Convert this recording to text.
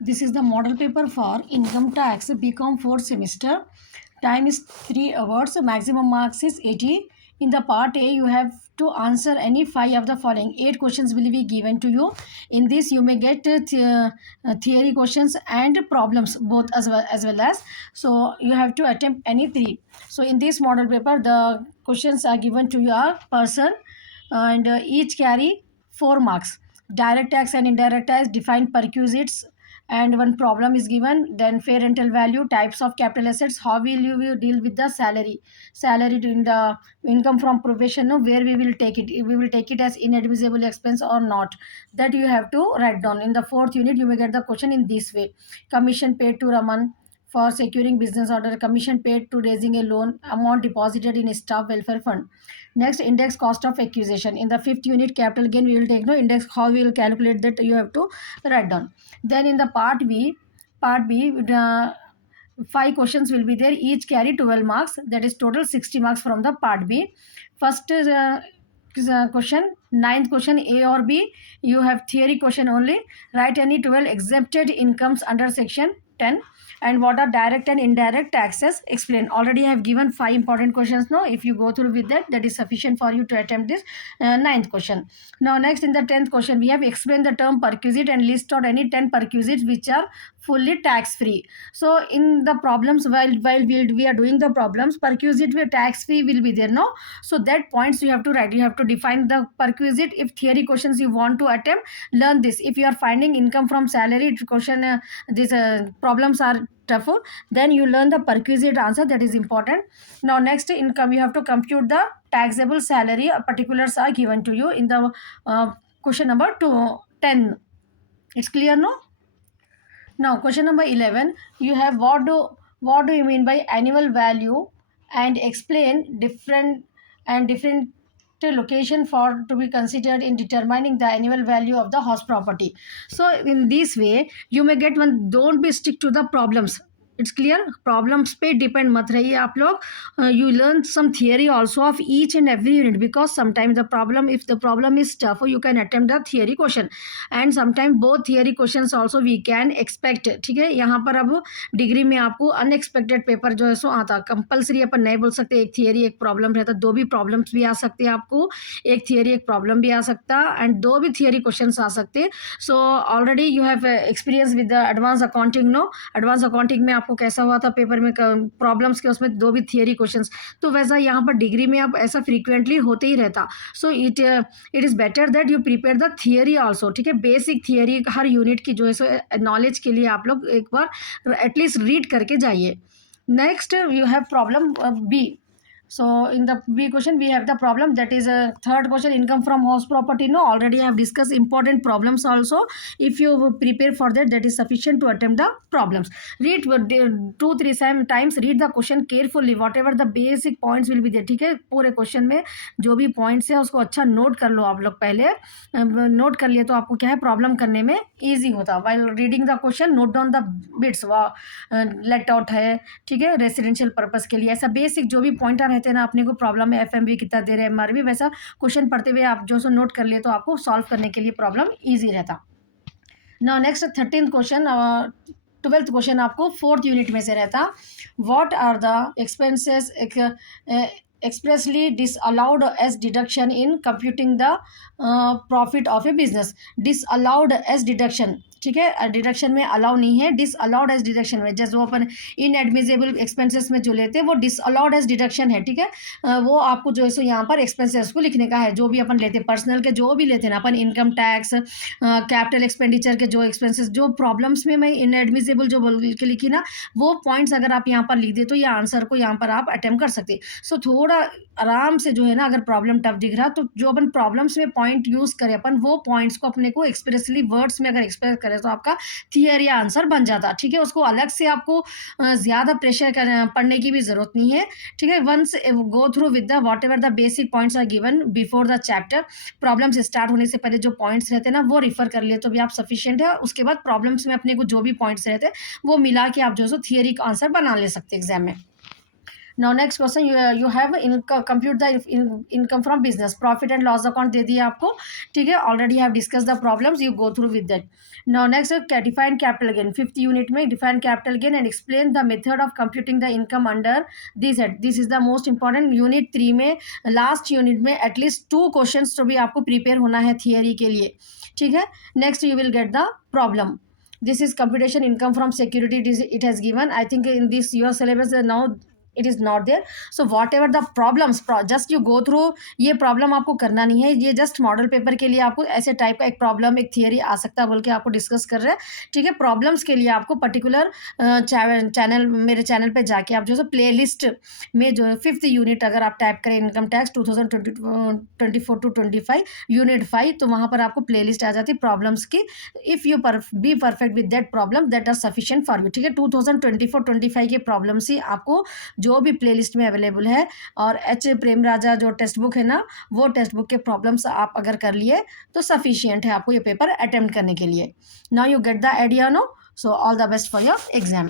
This is the model paper for income tax BCom 4th semester. Time is 3 hours. Maximum marks is 80. In the part A, you have to answer any 5 of the following. 8 questions will be given to you. In this, you may get theory questions and problems both as well as. So you have to attempt any 3. So in this model paper, the questions are given to your person, and each carry 4 marks. Direct tax and indirect tax, defined perquisites, and one problem is given. Then fair rental value, types of capital assets, how will you deal with the salary in the income from profession, no, where we will take it, we will take it as inadmissible expense or not, that you have to write down. In the fourth unit, you may get the question in this way: commission paid to Raman for securing business order, commission paid to raising a loan, amount deposited in a staff welfare fund. Next, index cost of acquisition. In the fifth unit, capital gain, we will take no index, how we will calculate that, you have to write down. Then in the part B, 5 questions will be there. Each carry 12 marks. That is total 60 marks from the part B. First question, ninth question, A or B. You have theory question only. Write any 12 exempted incomes under section 10. And what are direct and indirect taxes? Explain. Already I have given 5 important questions. Now, if you go through with that, that is sufficient for you to attempt this ninth question. Now, next in the 10th question, we have explained the term perquisite and list out any 10 perquisites which are fully tax free. So in the problems, while we are doing the problems, perquisite where tax free will be there, no? So that points you have to write. You have to define the perquisite. If theory questions you want to attempt, learn this. If you are finding income from salary question, these problems are tougher, then you learn the perquisite answer. That is important. Now next, income, you have to compute the taxable salary. Particulars are given to you in the question number 10. It's clear, no? Now question number 11, you have what do you mean by annual value, and explain different location for to be considered in determining the annual value of the house property. So in this way you may get one. Don't be stick to the problems. It's clear, problems पे डिपेंड मत रहिए आप लोग. You learn some theory also of each and every unit, because sometimes the problem, if the problem is tough, you can attempt the theory question, and sometimes both theory questions also we can expect. ठीक है, यहाँ पर अब डिग्री में आपको unexpected paper जो है सो आता. कंपलसरी अपन नहीं बोल सकते एक थियरी एक प्रॉब्लम रहता, दो भी प्रॉब्लम्स भी आ सकते हैं आपको, एक थियरी एक प्रॉब्लम भी आ सकता, एंड दो भी थियरी क्वेश्चंस आ सकते. So already you have experience with the advance accounting, no? Advance accounting में आपको कैसा हुआ था पेपर में, प्रॉब्लम्स के उसमें दो भी थियरी क्वेश्चंस. तो वैसा यहाँ पर डिग्री में अब ऐसा फ्रीक्वेंटली होते ही रहता. So it is better that you prepare the theory also. ठीक है, बेसिक थियरी हर यूनिट की जो है सो नॉलेज के लिए आप लोग एक बार एटलीस्ट रीड करके जाइए. Next you have problem B. So in the B question we have the problem, that is a third question, income from house property. No, already I have discussed important problems also. If you prepare for that, that is sufficient to attempt the problems. Read 2-3 times, read the question carefully, whatever the basic points will be there. ठीक है, पूरे क्वेश्चन में जो भी पॉइंट्स है उसको अच्छा नोट कर लो आप लोग. पहले नोट कर लिए तो आपको क्या है, प्रॉब्लम करने में ईजी होता. While reading the question note down the bits. Let out है, ठीक है, रेसिडेंशियल पर्पस के लिए. ऐसा बेसिक जो भी पॉइंट रहते हैं ना, अपने को प्रॉब्लम में एफएमवी कितना दे रहे हैं, एमआरवी, वैसा क्वेश्चन पढ़ते हुए आप जो सो नोट कर लिए तो आपको सॉल्व करने के लिए प्रॉब्लम इजी रहता. Now next 13th question, 12th question आपको 4th यूनिट में से रहता. What are the expenses expressly disallowed as deduction in computing the profit of a business? Disallowed as deduction, ठीक है, डिडक्शन में अलाउ नहीं है, डिसअलाउड एज डिडक्शन में. जैसे वो अपन इनएडमिसेबल एक्सपेंसेस में जो लेते हैं वो डिसअलाउड एज डिडक्शन है. ठीक है, वो आपको जो है सो यहाँ पर एक्सपेंसेस को लिखने का है, जो भी अपन लेते हैं पर्सनल के, जो भी लेते हैं ना अपन, इनकम टैक्स, कैपिटल एक्सपेंडिचर के जो एक्सपेंसेस, जो प्रॉब्लम्स में मैं इनएडमिसेबल जो बोल के लिखी ना, वो पॉइंट्स अगर आप यहाँ पर लिख दे तो ये आंसर को यहाँ पर आप अटेम्प्ट कर सकते. सो थोड़ा आराम से जो है ना, अगर प्रॉब्लम टफ दिख रहा तो जो अपन प्रॉब्लम्स में पॉइंट यूज करें अपन, वो पॉइंट्स को अपने को एक्सप्रेसली वर्ड्स में अगर एक्सप्रेस करें तो आपका थियरी आंसर बन जाता. ठीक है, उसको अलग से आपको ज़्यादा प्रेशर पढ़ने की भी ज़रूरत नहीं है. ठीक है, once go through with the whatever the basic points are given before the chapter. Problems start होने से पहले जो पॉइंट्स रहते हैं ना, वो रिफर कर लिए तो भी आप सफिशिएंट है. उसके बाद प्रॉब्लम्स में अपने को जो भी पॉइंट्स रहते हैं वो मिला के आप जो है सो थियरी का आंसर बना ले सकते हैं एग्जाम में. Now next question, you have compute the income from business, profit and loss account दे दिया आपको, ठीक है, already have discuss the problems, you go through with that. Now next, define capital gain, fifth unit में define capital gain and explain the method of computing the income under this head. This is the most important. Unit 3 में, last unit में at least 2 questions तो भी आपको प्रिपेयर होना है थियरी के लिए, ठीक है. Next you will get the problem. This is computation income from security. It has given, I think in this your syllabus now it is not there. So whatever the problems, just you go through. ये प्रॉब्लम आपको करना नहीं है, ये just model paper के लिए आपको ऐसे टाइप का एक प्रॉब्लम, एक थियरी आ सकता है बोल के आपको डिस्कस कर रहे हैं, ठीक है. प्रॉब्लम्स के लिए आपको पर्टिकुलर चैनल, मेरे चैनल पे जाके आप जो है प्ले लिस्ट में जो है 5th यूनिट अगर आप टाइप करें इनकम टैक्स 2024 to 25 यूनिट 5, तो वहाँ पर आपको प्ले लिस्ट आ जाती है प्रॉब्लम्स की. If you be perfect with that problem, that are sufficient for you, ठीक है. 2024-25 के प्रॉब्लम्स ही आपको जो भी प्लेलिस्ट में अवेलेबल है. और एच प्रेम राजा जो टेक्स्ट बुक है ना, वो टेक्स्ट बुक के प्रॉब्लम्स आप अगर कर लिए तो सफिशिएंट है आपको ये पेपर अटेम्प्ट करने के लिए. Now you get the idea, no. So all the best for your exam.